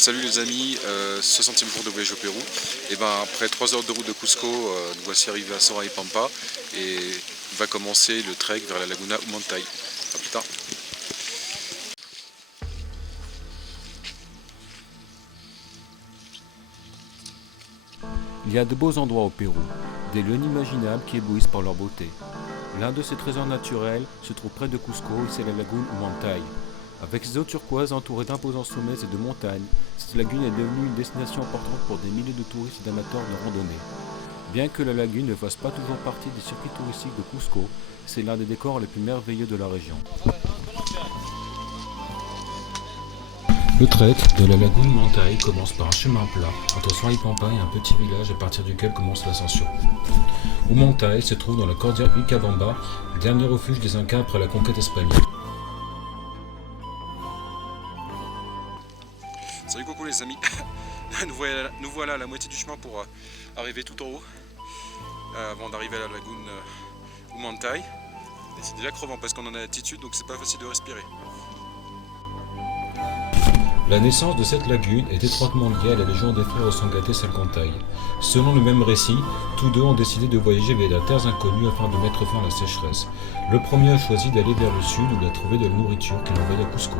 Salut les amis, 60e jour de voyage au Pérou. Et ben après 3 heures de route de Cusco, nous voici arrivés à Sora y Pampa et va commencer le trek vers la Laguna Humantay. A plus tard. Il y a de beaux endroits au Pérou, des lieux inimaginables qui éblouissent par leur beauté. L'un de ces trésors naturels se trouve près de Cusco et c'est la lagune Humantay. Avec ses eaux turquoises entourées d'imposants sommets et de montagnes, cette lagune est devenue une destination importante pour des milliers de touristes et d'amateurs de randonnée. Bien que la lagune ne fasse pas toujours partie des circuits touristiques de Cusco, c'est l'un des décors les plus merveilleux de la région. Le trek de la lagune Humantay commence par un chemin plat entre Sora y Pampa et un petit village à partir duquel commence l'ascension. Humantay se trouve dans la cordillère Vilcabamba, dernier refuge des Incas après la conquête espagnole. Salut coucou les amis, nous voilà à la moitié du chemin pour arriver tout en haut, avant d'arriver à la lagune Humantay. Et c'est déjà crevant parce qu'on en a l'altitude donc c'est pas facile de respirer. La naissance de cette lagune est étroitement liée à la légion des frères Sangate Salcantay. Selon le même récit, tous deux ont décidé de voyager vers des terres inconnues afin de mettre fin à la sécheresse. Le premier a choisi d'aller vers le sud où il a trouvé de la nourriture qu'il envoya à Cusco.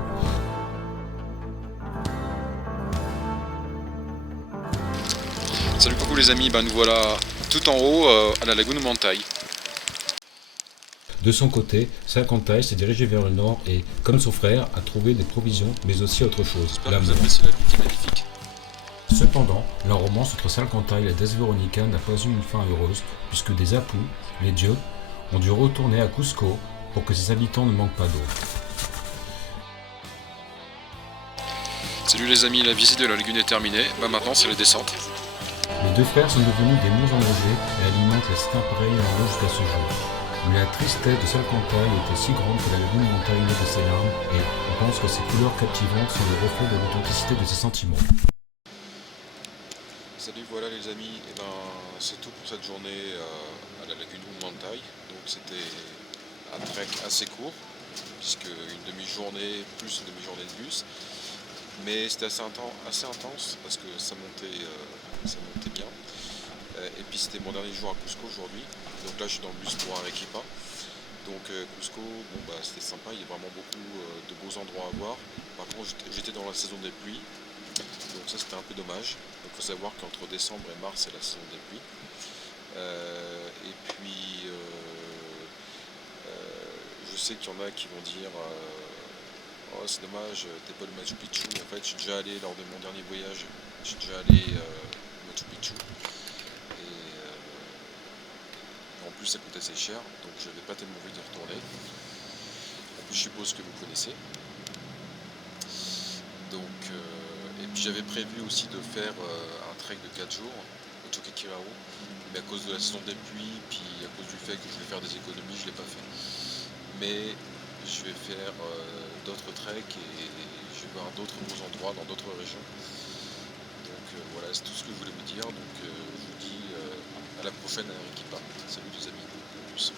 Salut coucou les amis, nous voilà tout en haut à la lagune Humantay. De son côté, Salcantay s'est dirigé vers le nord et, comme son frère, a trouvé des provisions, mais aussi autre chose, J'espère que l'amour. vous appréciez la vue qui est magnifique. Cependant, la romance entre Salcantay et la déesse Veronica n'a pas eu une fin heureuse, puisque des Apu, les dieux, ont dû retourner à Cusco pour que ses habitants ne manquent pas d'eau. Salut les amis, la visite de la lagune est terminée, maintenant c'est la descente. Les deux frères sont devenus des monts enragés et alimentent la cité impériale en eau jusqu'à ce jour. Mais la tristesse de Salcantay était si grande que la lagune Humantay naît de ses larmes et on pense que ses couleurs captivantes sont le reflet de l'authenticité de ses sentiments. Salut, voilà les amis, c'est tout pour cette journée à la lagune Humantay. Donc c'était un trek assez court, puisque une demi-journée plus une demi-journée de bus. Mais c'était assez intense parce que ça montait bien. Et puis c'était mon dernier jour à Cusco aujourd'hui. Donc là je suis dans le bus pour Arequipa. Donc Cusco, c'était sympa, il y a vraiment beaucoup de beaux endroits à voir. Par contre j'étais dans la saison des pluies. Donc ça c'était un peu dommage. Donc il faut savoir qu'entre décembre et mars c'est la saison des pluies. Et puis je sais qu'il y en a qui vont dire oh c'est dommage, t'es pas le Machu Picchu. En fait je suis déjà allé lors de mon dernier voyage, je suis déjà allé au Machu Picchu. Et en plus ça coûte assez cher, donc je n'avais pas tellement envie d'y retourner. En plus je suppose que vous connaissez. Donc, et puis j'avais prévu aussi de faire un trek de 4 jours au Toquequirao, mais à cause de la saison des pluies, puis à cause du fait que je vais faire des économies, je ne l'ai pas fait. Mais je vais faire d'autres treks et je vais voir d'autres beaux endroits dans d'autres régions. Donc voilà, c'est tout ce que je voulais vous dire. Donc je vous dis à la prochaine à Arequipa. Salut les amis, à plus.